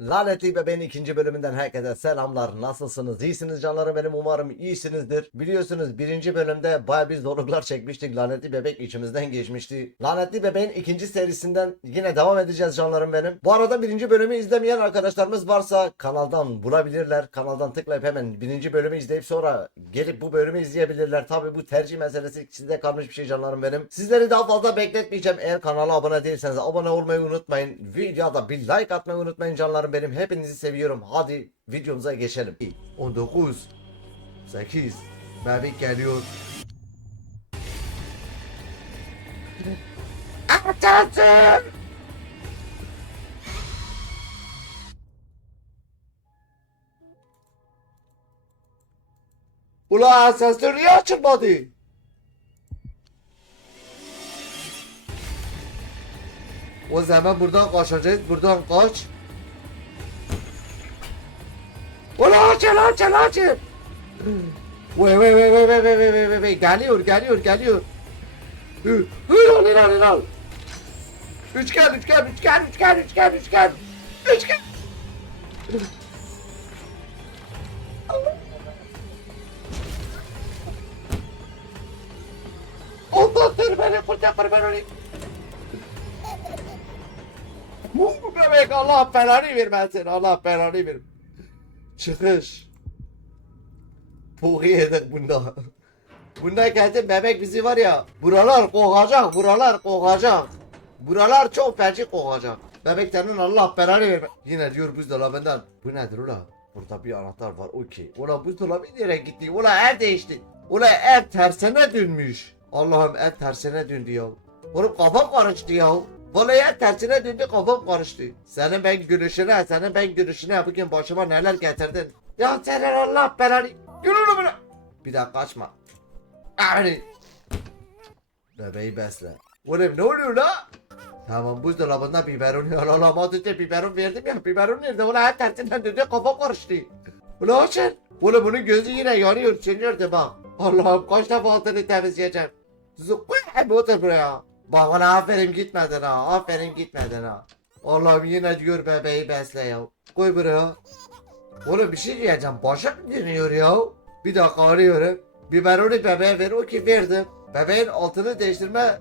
Lanetli Bebeğin ikinci bölümünden herkese selamlar. Nasılsınız? İyisiniz canlarım benim. Umarım iyisinizdir. Biliyorsunuz birinci bölümde baya bir zorluklar çekmiştik. Lanetli Bebek içimizden geçmişti. Lanetli Bebeğin ikinci serisinden yine devam edeceğiz canlarım benim. Bu arada birinci bölümü izlemeyen arkadaşlarımız varsa kanaldan bulabilirler. Kanaldan tıklayıp hemen birinci bölümü izleyip sonra gelip bu bölümü izleyebilirler. Tabi bu tercih meselesi sizde kalmış bir şey canlarım benim. Sizleri daha fazla bekletmeyeceğim. Eğer kanala abone değilseniz abone olmayı unutmayın. Videoda bir like atmayı unutmayın canlarım benim. Hepinizi seviyorum. Hadi videomuza geçelim. 19 8 Bebek geliyor. Açılsın! Ula asansör niye açılmadı? O zaman buradan kaçacağız. Buradan kaç. Ula açıl açıl açıl. Vay vay vay vay vay vay vay vay vay geliyor geliyor geliyor. Hı, Hır al hır al al. Üçgen üçgen üçgen üçgen üçgen üçgen. Üçgen. Ondan dur beni kurtar ben olayım. Bu bebek Allah belanı vermesin Allah belanı vermesin. Çıkış. Yedik bunda. Bunda kesin bebek bizi var ya. Buralar kokacak, buralar kokacak. Buralar çok feci kokacak. Bebek senin Allah belanı verme. Yine diyor buzdolabından. Bu nedir ula? Burada bir anahtar var okey. Ula buzdolabı nereye gitti? Ula ev değişti. Ula ev tersine dönmüş. Allah'ım ev tersine döndü ya. Oğlum kafam karıştı ya. Ev tersine döndü kafam karıştı. Senin ben gülüşüne, senin ben gülüşüne bugün başıma neler getirdin. Ya senin Allah belanı. Lan bana. Bir dakika açma. Abi. Bebeği besle. Oğlum ne oluyor la? Tamam buzdolabında biberon ya. Allah az önce biberon verdim ya. Biberon nerede? Ulan her tersinden döndü kafam karıştı. Ulan açın. Ulan bunun gözü yine yanıyor. Sönüyor de bak. Allah'ım kaç defa altını temizleyeceğim. Zıkkı hem otur buraya. Bak ulan aferin gitmedin ha. Aferin gitmedin ha. Allah'ım yine diyor bebeği besle ya. Koy buraya. Oğlum bir şey diyeceğim. Başım dönüyor ya. Bir dakika arıyorum. Biberonu bebeğe ver o ki verdim. Bebeğin altını değiştirme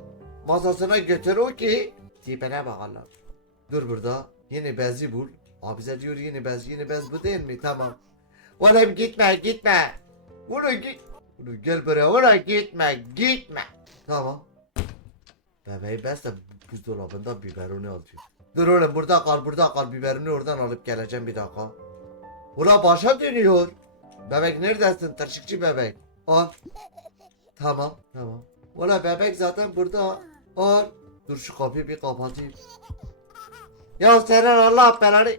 masasına götür o ki. Tipine bak Allah. Dur burada. Yeni bezi bul. Abi bize diyor yeni bez. Yeni bez bu değil mi? Tamam. Oğlum gitme gitme. Oğlum git. Oğlum gel buraya. Oğlum gitme gitme. Tamam. Bebeği besle buzdolabında biberonu atıyor. Dur oğlum burada kal burada kal biberini oradan alıp geleceğim bir dakika. Ula başa dönüyor. Bebek neredesin tırşıkçı bebek? Al. Tamam tamam. Ula bebek zaten burada. Al. Dur şu kapıyı bir kapatayım. Ya senin Allah belanı.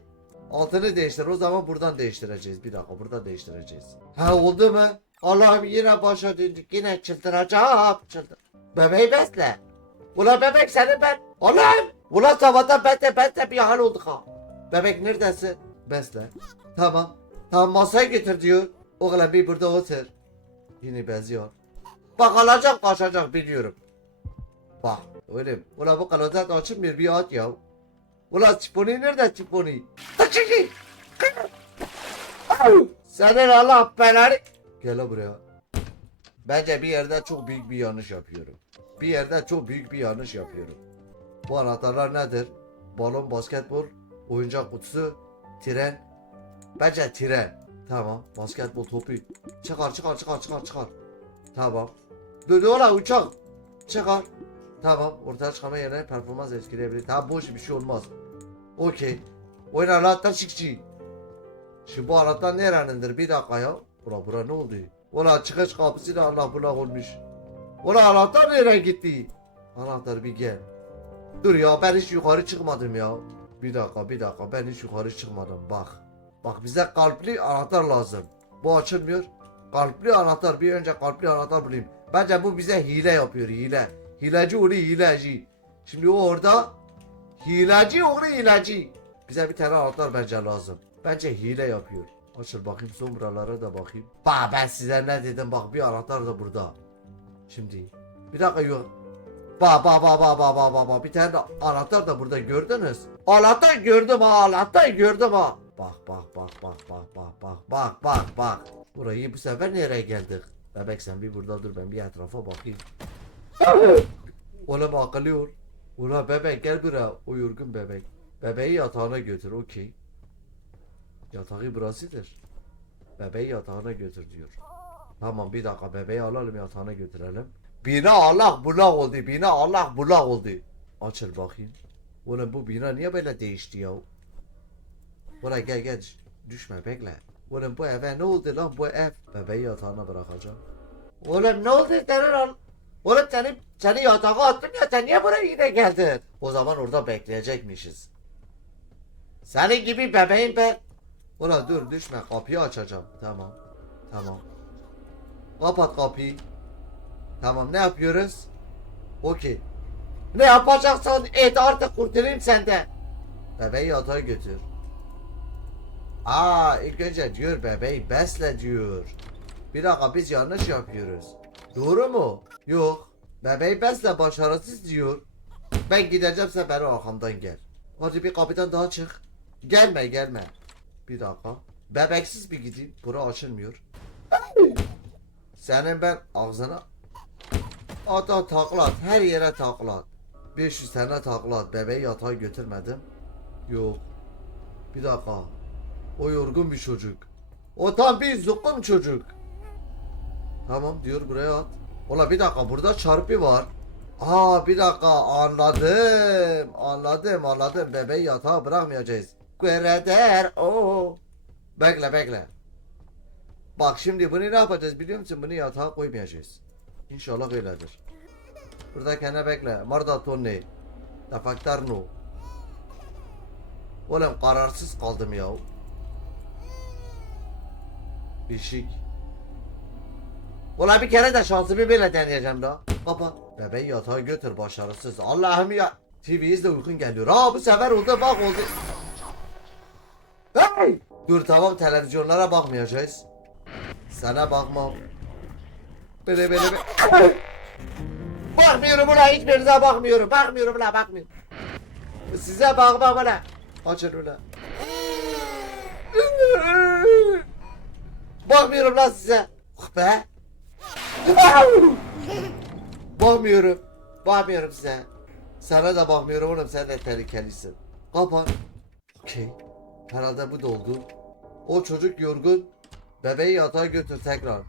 Altını değiştir o zaman buradan değiştireceğiz. Bir dakika burada değiştireceğiz. Ha oldu mu? Allah'ım yine başa döndük yine çıldıracağım çıldır. Bebeği besle. Ula bebek seni ben. Allah'ım. Ula sabahtan ben de ben de bir hal olduk ha. Bebek neredesin? Besle. Tamam. Tamam masaya getir diyor. Oğlum bir burada otur. Yine benziyor. Bak alacak kaçacak biliyorum. Bak öyle. Ula bu da açılmıyor bir at ya. Ula Çiponi nerede Çiponi? Taçiki! Senin Allah belanı. Gel buraya. Bence bir yerde çok büyük bir yanlış yapıyorum. Bir yerde çok büyük bir yanlış yapıyorum. Bu anahtarlar nedir? Balon, basketbol, oyuncak kutusu, tren. Bence tren. Tamam. Basketbol topu. Çıkar çıkar çıkar çıkar çıkar. Tamam. Dur ola uçak. Çıkar. Tamam. Ortaya çıkama yerine performans etkileyebilir. Tamam boş bir şey olmaz. Okey. Oyun anahtar çıkçı. Şimdi bu anahtar nerenindir? Bir dakika ya. Bura bura ne oldu? Ola çıkış kapısı da Allah bulak olmuş. Ola anahtar nereye gitti? Anahtar bir gel. Dur ya ben hiç yukarı çıkmadım ya. Bir dakika bir dakika ben hiç yukarı çıkmadım bak. Bak bize kalpli anahtar lazım. Bu açılmıyor. Kalpli anahtar bir önce kalpli anahtar bulayım. Bence bu bize hile yapıyor hile. Hileci oğlu hileci. Şimdi o orada hileci oğlu hileci. Bize bir tane anahtar bence lazım. Bence hile yapıyor. Açıl bakayım son buralara da bakayım. Bak ben size ne dedim bak bir anahtar da burada. Şimdi bir dakika yok. Ba ba ba ba ba ba ba ba. Bir tane anahtar da burada gördünüz. Anahtar gördüm ha anahtar gördüm ha. Bak bak bak bak bak bak bak bak bak bak. Burayı bu sefer nereye geldik? Bebek sen bir burada dur ben bir etrafa bakayım. Oğlum akılıyor. Ulan bebek gel buraya. O yorgun bebek. Bebeği yatağına götür okey. Yatağı burasıdır. Bebeği yatağına götür diyor. Tamam bir dakika bebeği alalım yatağına götürelim. Bina Allah bulak oldu. Bina Allah bulak oldu. Açıl bakayım. Oğlum bu bina niye böyle değişti ya? Ulan gel gel düşme bekle. Oğlum bu eve ne oldu lan bu ev? Bebeği yatağına bırakacağım. Oğlum ne oldu senin al? Oğlum seni, seni yatağa attım ya sen niye buraya yine geldin? O zaman orada bekleyecekmişiz. Senin gibi bebeğim ben. Ulan dur düşme kapıyı açacağım. Tamam. Tamam. Kapat kapıyı. Tamam ne yapıyoruz? Okey. Ne yapacaksan et artık kurtulayım senden. Bebeği yatağa götür. Aa ilk önce diyor bebeği besle diyor. Bir dakika biz yanlış yapıyoruz. Doğru mu? Yok. Bebeği besle başarısız diyor. Ben gideceğim sen benim arkamdan gel. Hadi bir kapıdan daha çık. Gelme gelme. Bir dakika. Bebeksiz bir gideyim. Bura açılmıyor. Senin ben ağzına Ata taklat. Her yere taklat. 500 tane taklat. Bebeği yatağa götürmedim. Yok. Bir dakika. O yorgun bir çocuk. O tam bir zukkum çocuk. Tamam diyor buraya at. Ola bir dakika burada çarpı var. Aa bir dakika anladım. Anladım anladım. Bebeği yatağa bırakmayacağız. Kureder o. Bekle bekle. Bak şimdi bunu ne yapacağız biliyor musun? Bunu yatağa koymayacağız. İnşallah öyledir. Burada kendine bekle. Marda tonni. Tafaktar no. Oğlum kararsız kaldım ya. Bişik. Ulan bir kere de şansımı böyle deneyeceğim da. Baba. Bebeği yatağa götür başarısız. Allah'ım ya. TV izle uykun geliyor. Aa bu sefer oldu bak oldu. Hey! Dur tamam televizyonlara bakmayacağız. Sana bakmam. Böyle böyle böyle. bakmıyorum ulan hiçbirinize bakmıyorum. Bakmıyorum ulan bakmıyorum. Size bakmam ulan. Açın ulan. Bakmıyorum lan size. Oh be. bakmıyorum. Bakmıyorum size. Sana da bakmıyorum oğlum sen de tehlikelisin. Kapat. Okey. Herhalde bu da oldu. O çocuk yorgun. Bebeği yatağa götür tekrar.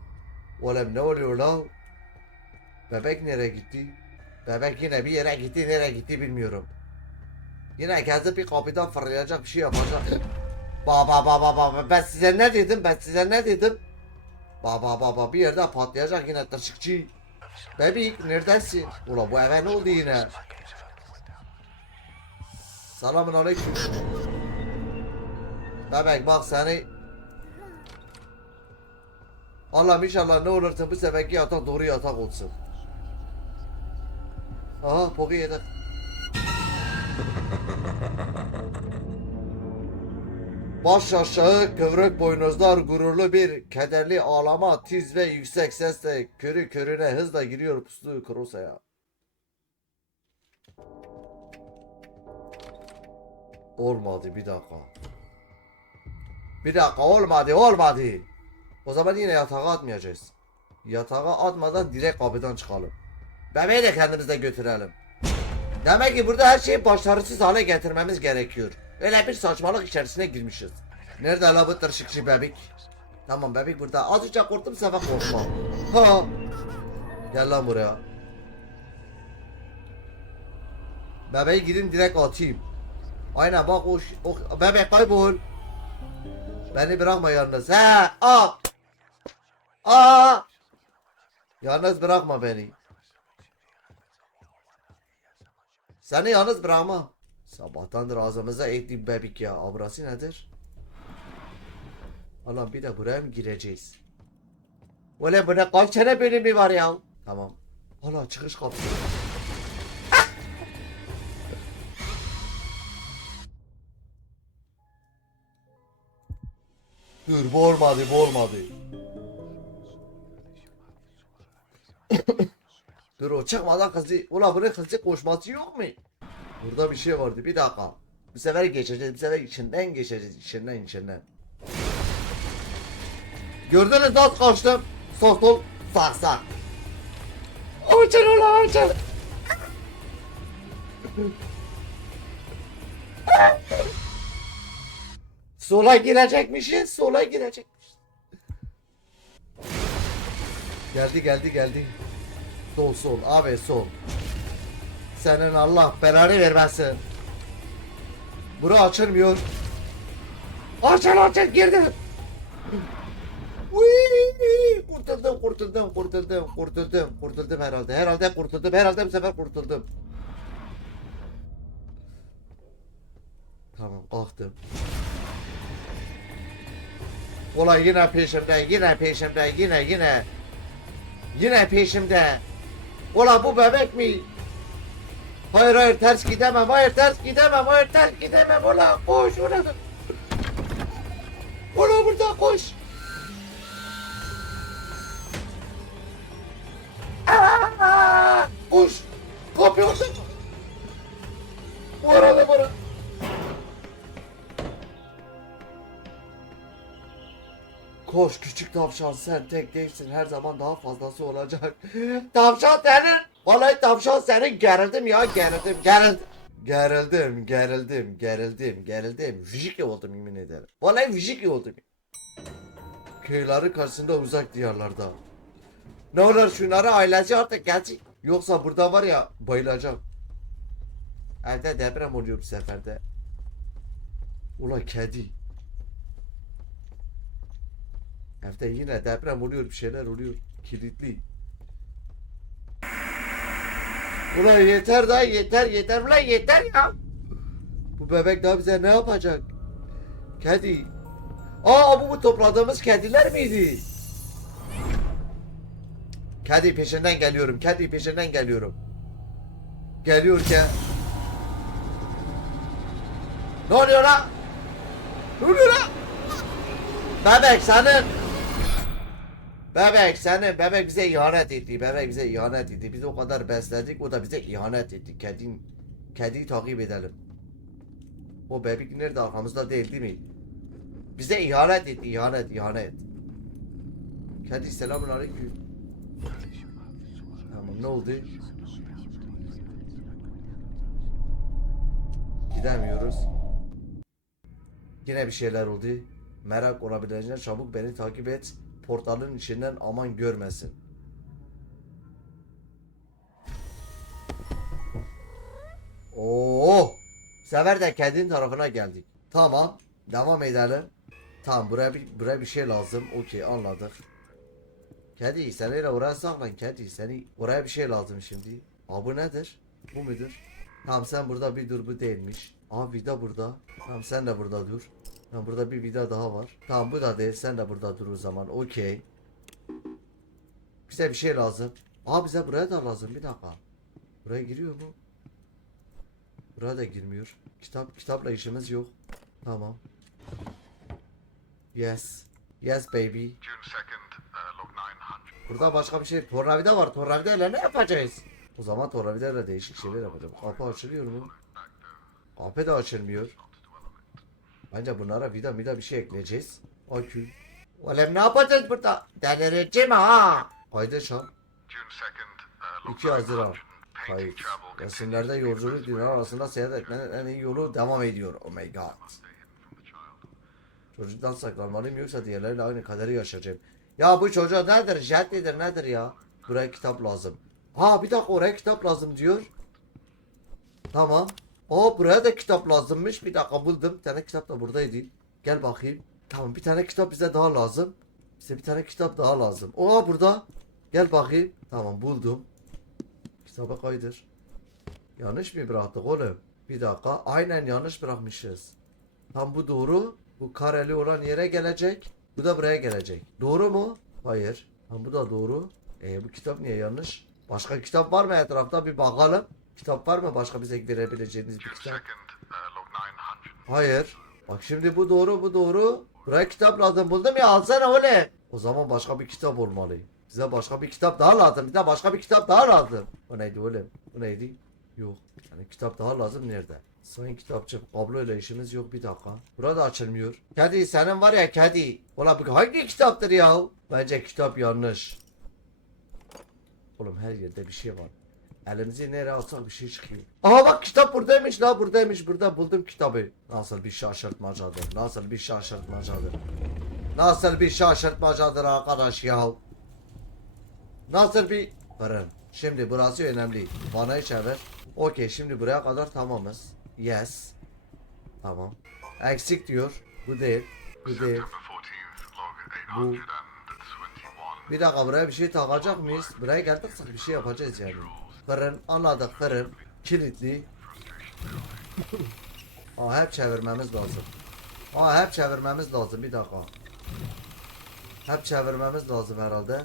Oğlum ne oluyor lan? Bebek nereye gitti? Bebek yine bir yere gitti nereye gitti bilmiyorum. Yine gezip bir kapıdan fırlayacak bir şey yapacak. Baba baba baba ben size ne dedim ben size ne dedim? Baba baba bir yerde patlayacak yine tırşıkçı. Bebek neredesin? Ulan bu eve ne oldu yine? Selamun aleyküm. Bebek bak seni Allah'ım inşallah ne olursa bu seferki yatak doğru yatak olsun. Aha poku yedik. Baş aşağı kıvrık boynuzlar gururlu bir kederli ağlama tiz ve yüksek sesle körü körüne hızla giriyor puslu krosaya. Olmadı bir dakika. Bir dakika olmadı olmadı. O zaman yine yatağa atmayacağız. Yatağa atmadan direkt kapıdan çıkalım. Bebeği de kendimizle götürelim. Demek ki burada her şeyi başarısız hale getirmemiz gerekiyor. Öyle bir saçmalık içerisine girmişiz. Nerede la bu tırşıkçı bebek? Tamam bebek burada. Az önce korktum sefer korkma. Ha. Gel lan buraya. Bebeği gidin direkt atayım. Aynen bak o, o bebek kaybol. Beni bırakma yalnız. He, aa. Aa. Yalnız bırakma beni. Seni yalnız bırakma. Sabahtandır ağzımıza etli bebek ya. Abrası nedir? Allah bir de buraya mı gireceğiz? Ulan bu ne kaç tane bölümü var ya? Tamam. Allah çıkış kapısı. Dur bu olmadı bu olmadı. Dur o çıkmadan hızlı. Ulan bunun hızlı koşması yok mu? Burada bir şey vardı. Bir dakika. Bu sefer geçeceğiz. Bu sefer içinden geçeceğiz. içinden içinden. Gördünüz nasıl kaçtım? Sol sol sağ sağ. Açın ulan açın. Sola girecekmişiz. Sola girecekmişiz. Geldi geldi geldi. Sol sol abi sol. Senin Allah belanı vermesin. Bura açılmıyor. Açıl açıl girdim. Uy, kurtuldum kurtuldum kurtuldum kurtuldum kurtuldum herhalde herhalde kurtuldum herhalde bu sefer kurtuldum. Tamam kalktım. Olay yine peşimde yine peşimde yine yine yine peşimde. Ola bu bebek mi? Hayır hayır ters gidemem hayır ters gidemem hayır ters gidemem ola koş ola. Ola burada koş. Aa, koş. Kapı orada. Bu Koş küçük tavşan sen tek değilsin her zaman daha fazlası olacak. tavşan senin. Vallahi tavşan senin gerildim ya gerildim gerildim. Gerildim gerildim gerildim gerildim. Vijik oldum yemin ederim. Vallahi vijik oldum. Köyleri karşısında uzak diyarlarda. Ne olur şunları ailesi artık gelsin. Yoksa burada var ya bayılacağım. Evde deprem oluyor bu seferde. Ula kedi. Evde yine deprem oluyor bir şeyler oluyor. Kilitli. Ulan yeter daha yeter yeter ulan yeter ya. Bu bebek daha bize ne yapacak? Kedi. Aa bu, bu topladığımız kediler miydi? Kedi peşinden geliyorum. Kedi peşinden geliyorum. Geliyor ki. Ne oluyor lan? Ne oluyor lan? Bebek senin. Bebek senin. Bebek bize ihanet etti. Bebek bize ihanet etti. Biz o kadar besledik. O da bize ihanet etti. Kedin, kediyi takip edelim. O bebek nerede arkamızda değil değil mi? Bize ihanet etti. ihanet ihanet. Kedi selamun aleyküm. Tamam ne oldu? Gidemiyoruz. Yine bir şeyler oldu. Merak olabileceğine çabuk beni takip et. Portalın içinden aman görmesin. Oo! Sefer de kendin tarafına geldik. Tamam. Devam edelim. Tamam buraya bir, buraya bir şey lazım. Okey anladık. Kedi sen öyle oraya saklan kedi seni oraya bir şey lazım şimdi. Aa bu nedir? Bu mudur? Tamam sen burada bir dur bu değilmiş. Aa vida burada. Tamam sen de burada dur. Tamam burada bir vida daha var. Tamam bu da değil sen de burada dur o zaman okey. Bize bir şey lazım. Aa bize buraya da lazım bir dakika. Buraya giriyor mu? Buraya da girmiyor. Kitap kitapla işimiz yok. Tamam. Yes. Yes baby. June 2nd, uh, log 900. Burada başka bir şey. Tornavida var. Tornavida ile ne yapacağız? O zaman tornavida ile değişik şeyler yapacağım. Kapı açılıyor mu? Kapı da açılmıyor. Bence bunlara vida vida bir şey ekleyeceğiz. Akü. Oğlum ne yapacağız burada? Delireceğim ha. Haydi şan. June 2nd, uh, log 2 Haziran. 900. Kayıt. Painting travel Resimlerde yolculuk dünya arasında seyahat etmenin en iyi yolu devam ediyor. Oh my god. Çocuktan saklanmalıyım yoksa diğerleriyle aynı kaderi yaşayacağım. Ya bu çocuğa nedir? Jet nedir? Nedir ya? Buraya kitap lazım. Ha bir dakika oraya kitap lazım diyor. Tamam. Aa buraya da kitap lazımmış. Bir dakika buldum. Bir tane kitap da buradaydı. Gel bakayım. Tamam bir tane kitap bize daha lazım. Bize bir tane kitap daha lazım. Aa burada. Gel bakayım. Tamam buldum. Kitaba kaydır. Yanlış mı bıraktık oğlum? Bir dakika. Aynen yanlış bırakmışız. Tam bu doğru. Bu kareli olan yere gelecek. Bu da buraya gelecek. Doğru mu? Hayır. Tam bu da doğru. E bu kitap niye yanlış? Başka kitap var mı etrafta? Bir bakalım. Kitap var mı başka bize verebileceğiniz bir kitap? 2nd, uh, log 900. Hayır. Bak şimdi bu doğru bu doğru. Buraya kitap lazım buldum ya alsana öyle. O zaman başka bir kitap olmalı. Bize başka bir kitap daha lazım. Bize başka bir kitap daha lazım. O neydi oğlum? O neydi? Yok. Yani kitap daha lazım nerede? Sayın kitapçı kabloyla işimiz yok bir dakika. Burada açılmıyor. Kedi senin var ya kedi. Ulan bu hangi kitaptır ya? Bence kitap yanlış. Oğlum her yerde bir şey var. Elimizi nereye atsak bir şey çıkıyor. Aha bak kitap buradaymış la buradaymış. Burada buldum kitabı. Nasıl bir şaşırtmacadır. Nasıl bir şaşırtmacadır. Nasıl bir şaşırtmacadır arkadaş ya. Nasıl bir... Fırın. Şimdi burası önemli. Vanayı çevir. Okey şimdi buraya kadar tamamız. Yes. Tamam. Eksik diyor. Bu değil. Bu değil. September 14th, log Bu. 821. Bir dakika buraya bir şey takacak mıyız? Buraya geldik bir şey yapacağız yani. Fırın anladık fırın. Kilitli. Aa hep çevirmemiz lazım. Aa hep çevirmemiz lazım bir dakika. Hep çevirmemiz lazım herhalde.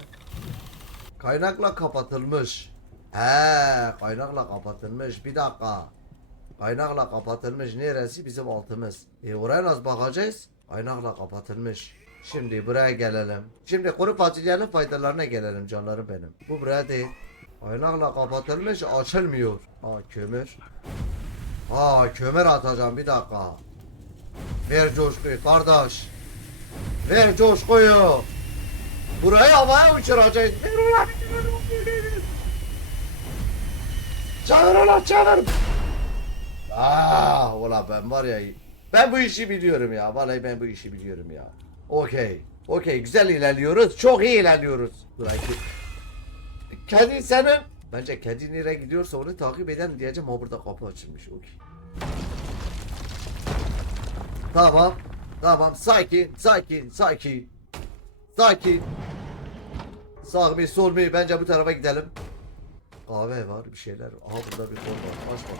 Kaynakla kapatılmış. He kaynakla kapatılmış bir dakika. Kaynakla kapatılmış neresi bizim altımız. E oraya nasıl bakacağız? Kaynakla kapatılmış. Şimdi buraya gelelim. Şimdi kuru fasulyenin faydalarına gelelim canlarım benim. Bu buraya değil. Kaynakla kapatılmış açılmıyor. Aa kömür. Aa kömür atacağım bir dakika. Ver coşkuyu kardeş. Ver coşkuyu. Burayı havaya uçuracağız. Ver ulan. Çağır ulan çağır. Ah ulan ben var ya ben bu işi biliyorum ya. Vallahi ben bu işi biliyorum ya. Okey. Okey güzel ilerliyoruz. Çok iyi ilerliyoruz. Burayı Kedi senin. Bence kedi nereye gidiyorsa onu takip eden diyeceğim. Ha burada kapı açılmış. Okey. Tamam. Tamam. Sakin. Sakin. Sakin. Sakin. Sağ mı sol mu? Bence bu tarafa gidelim. Kahve var bir şeyler. Aha burada bir kol var. Aç bak.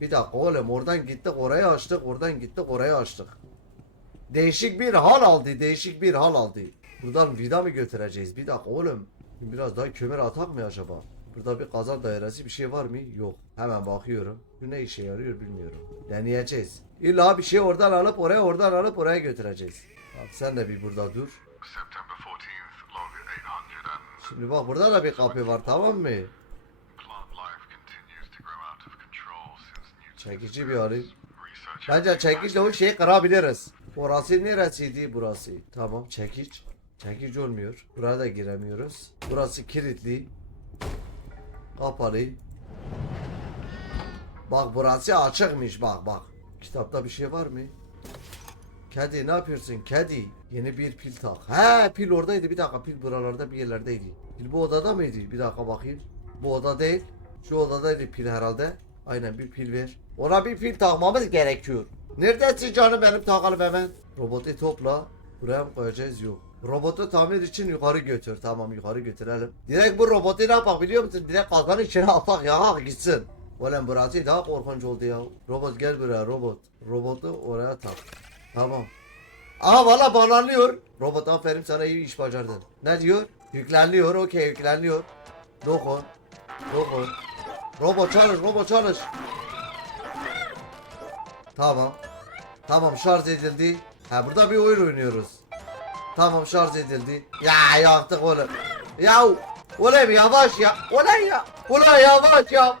Bir dakika oğlum oradan gittik oraya açtık. Oradan gittik oraya açtık. Değişik bir hal aldı. Değişik bir hal aldı. Buradan vida mı götüreceğiz? Bir dakika oğlum. Biraz daha kömür atak mı acaba? Burada bir kazan dairesi bir şey var mı? Yok. Hemen bakıyorum. Bu ne işe yarıyor bilmiyorum. Deneyeceğiz. İlla bir şey oradan alıp oraya oradan alıp oraya götüreceğiz. Bak sen de bir burada dur. September 14th, log 800 and Şimdi bak burada da bir kapı var tamam mı? Çekici bir alayım. Bence çekiçle o şeyi kırabiliriz. Orası neresiydi burası? Tamam çekiç. Çekiç olmuyor. Buraya da giremiyoruz. Burası kilitli. Kapalı. Bak burası açıkmış bak bak. Kitapta bir şey var mı? Kedi ne yapıyorsun kedi? Yeni bir pil tak. He pil oradaydı bir dakika pil buralarda bir yerlerdeydi. Pil bu odada mıydı? Bir dakika bakayım. Bu oda değil. Şu odadaydı pil herhalde. Aynen bir pil ver. Ona bir pil takmamız gerekiyor. Neredesin canım benim takalım hemen. Robotu topla. Buraya mı koyacağız? Yok. Robotu tamir için yukarı götür. Tamam yukarı götürelim. Direkt bu robotu ne yapak biliyor musun? Direkt kazanın içine atak ya gitsin. Ulan burası daha korkunç oldu ya. Robot gel buraya robot. Robotu oraya tak. Tamam. Aa valla bağlanıyor. Robot aferin sana iyi iş bacardın. Ne diyor? Yükleniyor okey yükleniyor. Dokun. Dokun. Robot çalış robot çalış. Tamam. Tamam şarj edildi. Ha burada bir oyun oynuyoruz. Tamam şarj edildi. Ya yaktık oğlum. Ya oğlum yavaş ya. Ulan ya. Ulan yavaş ya.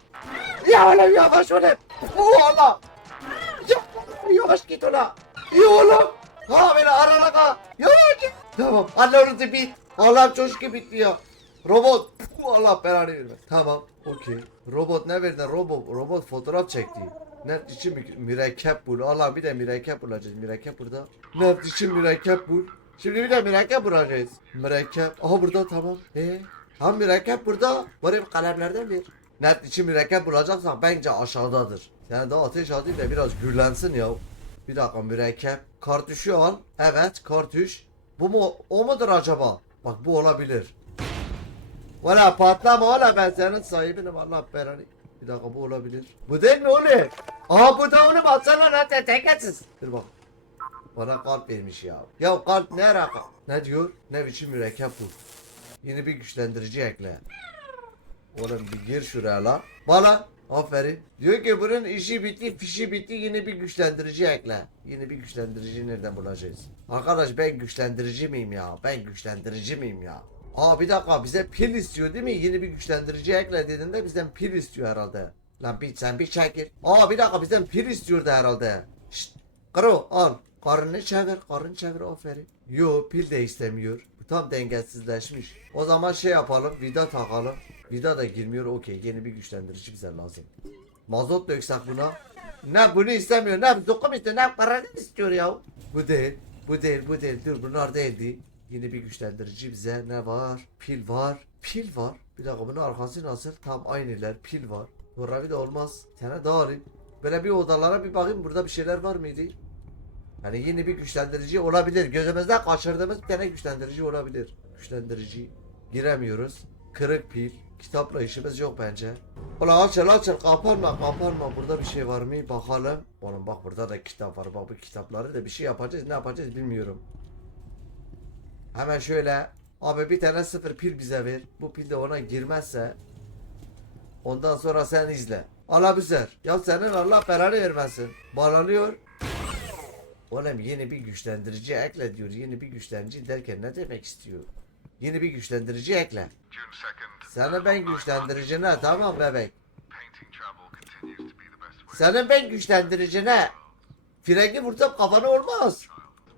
Ya oğlum yavaş oğlum. Allah. Ya yavaş git ulan. İyi oğlum. Ha beni arana ka. Yavaş. Tamam. Anlarınızı bit. Allah coşku bitti ya. Robot. Allah belanı verme. Tamam. Okey. Robot ne verdi? Robot. Robot fotoğraf çekti. Net için mü- mürekkep bul. Allah bir de mürekkep bulacağız. Mürekkep burada. Net için mürekkep bul. Şimdi bir de mürekkep bulacağız. Mürekkep. Aha burada tamam. Ee, tam mürekkep burada. Bari kalemlerden bir. Net için mürekkep bulacaksan bence aşağıdadır. Yani daha ateş atayım da biraz gürlensin ya. Bir dakika mürekkep. Kartuşu al. Evet kartuş. Bu mu o mudur acaba? Bak bu olabilir. Valla patlama valla ben senin sahibinim Allah belanı. Bir dakika bu olabilir. Bu değil mi oğlum? Aha bu da onu baksana lan teketsiz. Dur bak. Bana kalp vermiş ya. Ya kalp ne alaka? Ne diyor? Ne biçim mürekkep bu? Yeni bir güçlendirici ekle. Oğlum bir gir şuraya lan. Bana Aferin. Diyor ki bunun işi bitti, fişi bitti yine bir güçlendirici ekle. Yine bir güçlendirici nereden bulacağız? Arkadaş ben güçlendirici miyim ya? Ben güçlendirici miyim ya? Aa bir dakika bize pil istiyor değil mi? Yeni bir güçlendirici ekle dediğinde bizden pil istiyor herhalde. Lan bir sen bir çekil. Aa bir dakika bizden pil istiyordu herhalde. Şşt. Karo al. Karını çevir. Karını çevir aferin. Yo pil de istemiyor. Tam dengesizleşmiş. O zaman şey yapalım. Vida takalım. Vida da girmiyor. Okey yeni bir güçlendirici bize lazım. Mazot döksek buna. Ne bunu istemiyor. Ne zokum istiyor. Ne paranı istiyor ya. Bu değil. Bu değil. Bu değil. Dur bunlar değildi. Yeni bir güçlendirici bize ne var? Pil var. Pil var. Bir dakika bunun arkası nasıl? Tam aynılar. Pil var. Bir de olmaz. Tane daha alayım. Böyle bir odalara bir bakayım. Burada bir şeyler var mıydı? Yani yeni bir güçlendirici olabilir. Gözümüzden kaçırdığımız bir tane güçlendirici olabilir. Güçlendirici giremiyoruz. Kırık pil. Kitapla işimiz yok bence. Ulan açıl açıl kapanma kapanma. Burada bir şey var mı bakalım. Oğlum bak burada da kitap var. Bak bu kitapları da bir şey yapacağız. Ne yapacağız bilmiyorum. Hemen şöyle. Abi bir tane sıfır pil bize ver. Bu pil de ona girmezse. Ondan sonra sen izle. Alabizer. Ya senin Allah belanı vermesin. Bağlanıyor. Oğlum yeni bir güçlendirici ekle diyor. Yeni bir güçlendirici derken ne demek istiyor? Yeni bir güçlendirici ekle. June 2nd. Sana ben güçlendiricine tamam bebek. Senin ben güçlendiricine. Freni vursam kafanı olmaz.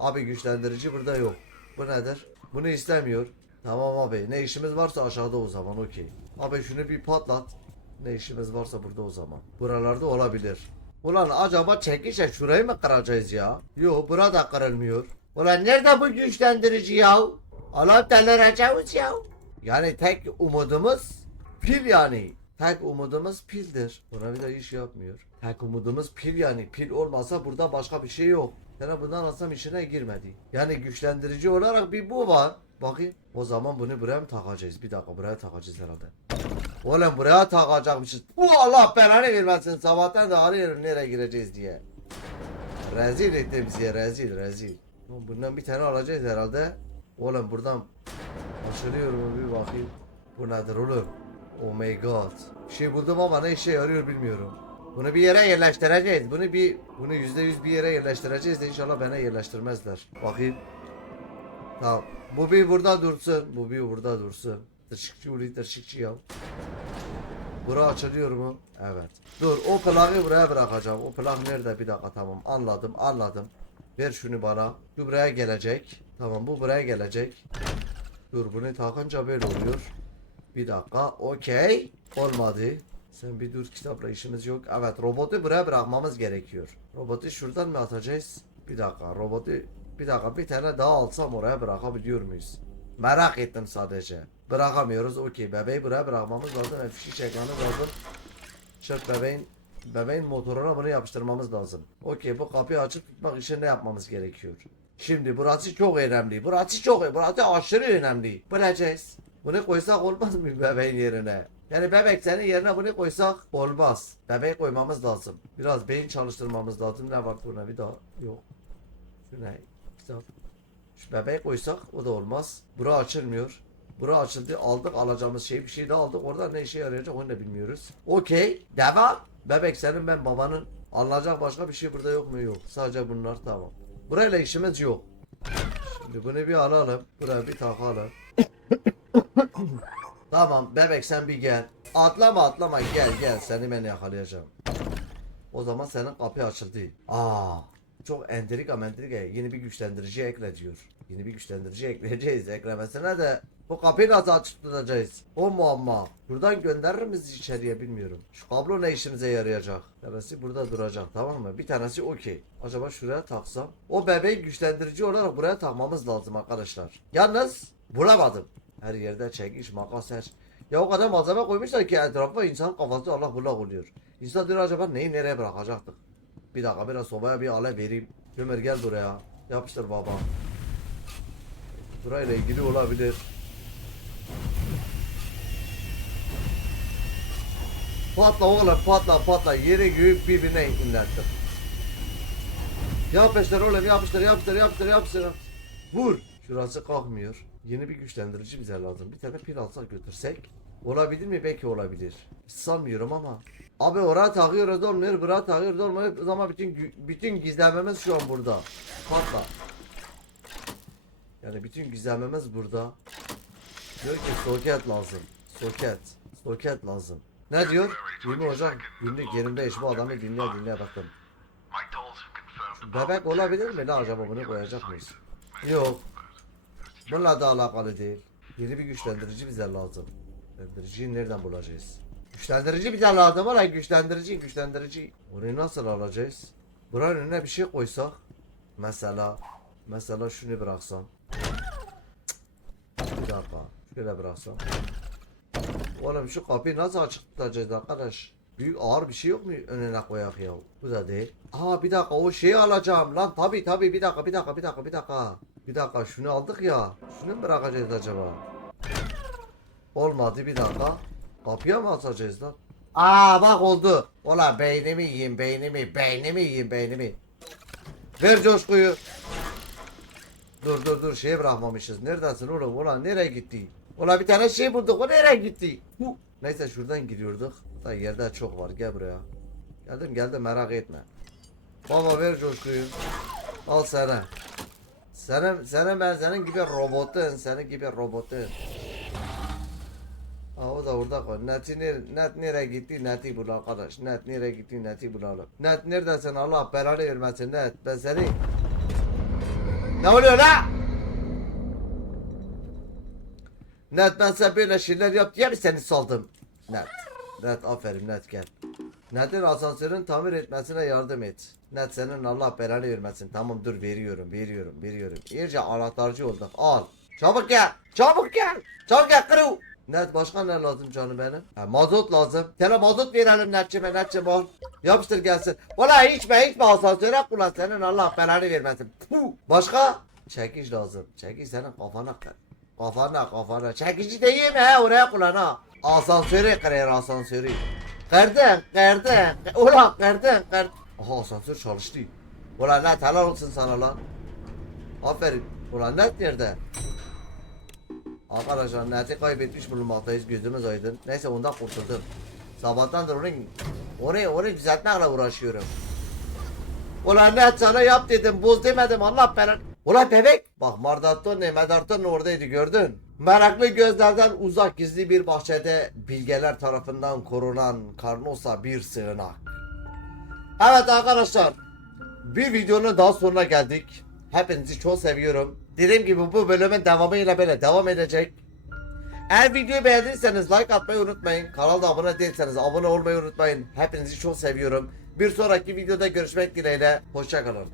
Abi güçlendirici burada yok. Bu nedir? Bunu istemiyor. Tamam abi ne işimiz varsa aşağıda o zaman okey. Abi şunu bir patlat. Ne işimiz varsa burada o zaman. Buralarda olabilir. Ulan acaba çekişe şurayı mı kıracağız ya? Yok burada kırılmıyor. Ulan nerede bu güçlendirici ya? Allah delireceğiz ya. Yani tek umudumuz pil yani. Tek umudumuz pildir. Buna bir de iş yapmıyor. Tek umudumuz pil yani. Pil olmasa burada başka bir şey yok. Yani bundan alsam işine girmedi. Yani güçlendirici olarak bir bu var. Bakayım. O zaman bunu buraya mı takacağız? Bir dakika buraya takacağız herhalde. Oğlum buraya takacakmışız. Bu Allah belanı vermesin. Sabahtan da arıyorum nereye gireceğiz diye. Rezil etti bizi rezil rezil. Oğlum Bundan bir tane alacağız herhalde. Oğlum buradan açılıyor mu bir bakayım. Bu nedir oğlum? Oh my god. Bir şey buldum ama ne işe yarıyor bilmiyorum. Bunu bir yere yerleştireceğiz. Bunu bir bunu yüzde yüz bir yere yerleştireceğiz de inşallah bana yerleştirmezler. Bakayım. Tamam. Bu bir burada dursun. Bu bir burada dursun. Tırşıkçı uli tırşıkçı ya. Bura açılıyor mu? Evet. Dur o plağı buraya bırakacağım. O plak nerede? Bir dakika tamam. Anladım anladım. Ver şunu bana. Bu buraya gelecek. Tamam bu buraya gelecek. Dur bunu takınca böyle oluyor. Bir dakika. Okey. Olmadı. Sen bir dur kitapla işimiz yok. Evet robotu buraya bırakmamız gerekiyor. Robotu şuradan mı atacağız? Bir dakika robotu bir dakika bir tane daha alsam oraya bırakabiliyor muyuz? Merak ettim sadece. Bırakamıyoruz. Okey bebeği buraya bırakmamız lazım. ve Fişi çekmemiz lazım. Çık bebeğin bebeğin motoruna bunu yapıştırmamız lazım. Okey bu kapıyı açıp tutmak için ne yapmamız gerekiyor? Şimdi burası çok önemli. Burası çok burası aşırı önemli. Bulacağız. Bunu koysak olmaz mı bebeğin yerine? Yani bebek senin yerine bunu koysak olmaz. Bebeği koymamız lazım. Biraz beyin çalıştırmamız lazım. Ne var buna bir daha? Yok. Şu ne? Kitap. Şu bebeği koysak o da olmaz. Bura açılmıyor. Bura açıldı. Aldık alacağımız şey bir şey daha aldık. Orada ne işe yarayacak onu da bilmiyoruz. Okey. Devam. Bebek senin ben babanın. Alınacak başka bir şey burada yok mu? Yok. Sadece bunlar tamam. Burayla işimiz yok. Şimdi bunu bir alalım. Buraya bir takalım. tamam bebek sen bir gel. Atlama atlama gel gel seni ben yakalayacağım. O zaman senin kapı açıldı. Aa, çok entrika mentrika yeni bir güçlendirici ekle diyor. Yeni bir güçlendirici ekleyeceğiz. Eklemesine de bu kapıyı nasıl açıp tutacağız? O muamma. Buradan gönderir miyiz içeriye bilmiyorum. Şu kablo ne işimize yarayacak? Tanesi burada duracak tamam mı? Bir tanesi okey. Acaba şuraya taksam? O bebeği güçlendirici olarak buraya takmamız lazım arkadaşlar. Yalnız bulamadım. Her yerde çekiş, makas, her ya o kadar malzeme koymuşlar ki etrafa insan kafası Allah bullak oluyor. İnsan diyor acaba neyi nereye bırakacaktık? Bir dakika biraz sobaya bir alev vereyim. Ömer gel buraya. Yapıştır baba. Burayla ilgili olabilir. Patla oğlum patla patla. Yeri göğü birbirine inlettim. Yapıştır oğlum yapıştır yapıştır yapıştır yapıştır. Vur. Şurası kalkmıyor. Yeni bir güçlendirici bize lazım. Bir tane pil alsak götürsek. Olabilir mi? Belki olabilir. Sanmıyorum ama. Abi oraya takıyoruz olmuyor, buraya takıyoruz olmuyor. O zaman bütün bütün gizlememiz şu an burada. Patla. Yani bütün gizlememiz burada. Diyor ki soket lazım. Soket. Soket lazım. Ne diyor? 20 Ocak günlük 25 bu adamı dinleye dinleye bakın. Bebek olabilir mi la acaba bunu koyacak mıyız? Yok. Bununla da alakalı değil. Yeni bir güçlendirici bize lazım. Güçlendiriciyi nereden bulacağız? Güçlendirici bize lazım valla güçlendirici güçlendirici. Orayı nasıl alacağız? Buranın önüne bir şey koysak. Mesela. Mesela şunu bıraksam. Bir dakika. Şöyle bıraksam. Oğlum şu kapıyı nasıl açık tutacağız arkadaş? Büyük ağır bir şey yok mu önüne koyak ya? Bu da değil. Aa bir dakika o şeyi alacağım lan. Tabi tabi bir dakika bir dakika bir dakika bir dakika. Bir dakika şunu aldık ya. Şunu mu bırakacağız acaba? Olmadı bir dakika. Kapıya mı asacağız lan? Aa bak oldu. Ola beynimi yiyin beynimi beynimi yiyin beynimi. Ver coşkuyu. Dur dur dur şeyi bırakmamışız. Neredesin oğlum? Ulan nereye gitti? Ulan bir tane şey bulduk. O nereye gitti? Bu. Neyse şuradan giriyorduk. Da yerde çok var. Gel buraya. Geldim geldim merak etme. Baba ver coşkuyu. Al sana. Senin, senin ben senin gibi robotun. Senin gibi robotun. O da orada koy. Net'i ner, net nereye gitti? Net'i bul arkadaş. Net nereye gitti? Net'i bulalım. Net neredesin? Allah belanı vermesin net. Ben seni ne oluyor la? Net ben sen böyle şeyler yap diye mi seni saldım? Net. Net aferin net gel. Net'in asansörün tamir etmesine yardım et. Net senin Allah belanı vermesin. Tamam dur veriyorum veriyorum veriyorum. İyice anahtarcı olduk al. Çabuk gel. Çabuk gel. Çabuk gel kırı. Net başka ne lazım canım benim? Ha, mazot lazım. Tele mazot verelim netçime netçime ol. Yapıştır gelsin. Valla içme içme asansöre kullan senin Allah belanı vermesin. Puh. Başka? Çekiş lazım. Çekiş senin kafana. Kafana kafana. Çekici de yeme he oraya kullan ha. Asansörü kırar asansörü. Kırdın kırdın. Ulan kırdın kırdın. Aha asansör çalıştı. Ulan net helal olsun sana lan. Aferin. Ulan net nerede? Arkadaşlar neti kaybetmiş bulunmaktayız gözümüz aydın. Neyse ondan kurtuldum. Sabahtandır onu onu onu düzeltmekle uğraşıyorum. Ulan net sana yap dedim boz demedim Allah belanı. Ulan bebek. Bak Mardatton ne Medarton oradaydı gördün. Meraklı gözlerden uzak gizli bir bahçede bilgeler tarafından korunan Karnosa bir sığınak. Evet arkadaşlar. Bir videonun daha sonuna geldik. Hepinizi çok seviyorum. Dediğim gibi bu bölümün devamıyla böyle devam edecek. Eğer videoyu beğendiyseniz like atmayı unutmayın. Kanalda abone değilseniz abone olmayı unutmayın. Hepinizi çok seviyorum. Bir sonraki videoda görüşmek dileğiyle. Hoşçakalın.